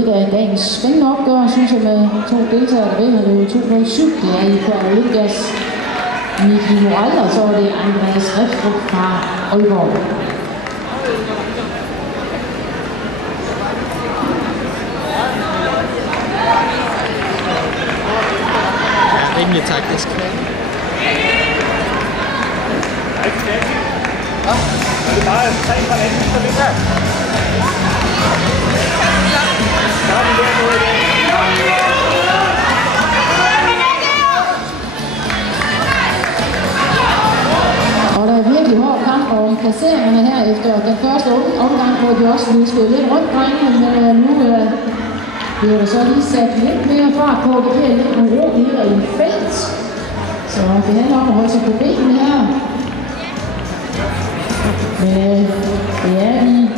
et af dagens spændende opgør, synes jeg, med to deltagere, der vinder løbet 2.07. Det er i Paralympias Miki Morel, og så er det Andreas Riftrup fra Aalborg. Ja, rimelig taktisk. Det er bare 3 fra anden, så det her. Og der er virkelig hård kamp om placeringerne her efter den første omgang, hvor de også viskede lidt rundt drengene, men nu bliver der så lige sat lidt mere fart på. Det bliver lidt uroligheder i felt. Så det handler om at holde sig på benene her. Men det er de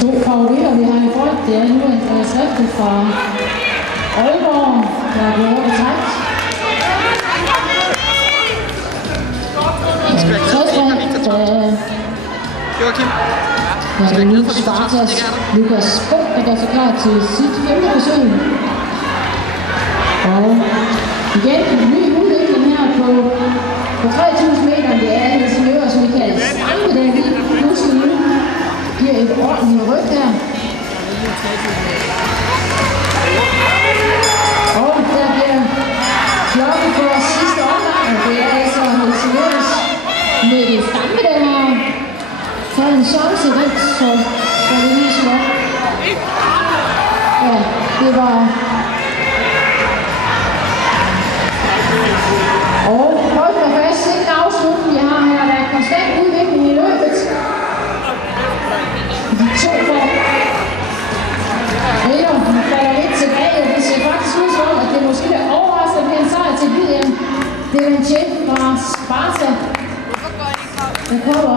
to favoritter, vi har i front. Det er nu Andreas Riftrup fra Aalborg, der er blevet overtrækt. Ja, det er nu Spartas Lukas Buk, der gør sig klar til sit 5. besøg. Og igen en ny udvikling her på 3.000 meter. Det er Helsingør, som vi kalder Stamme, der lige pludselig nu giver et ordentligt ryg her. Og der bliver klokken for sidste omgang, og det er altså Helsingørs Mette Stamme, der har taget en chance væk, så det viser nok. Ja, det var... Og hold mig fast, ikke en afslutning, vi har her. Der er konstant udvikling i løbet. De to for Ritter, de falder lidt tilbage, og det ser faktisk ud som om, at det måske er overraskende, at det er en sejr til William. Det er en tjek fra Sparta. Der kommer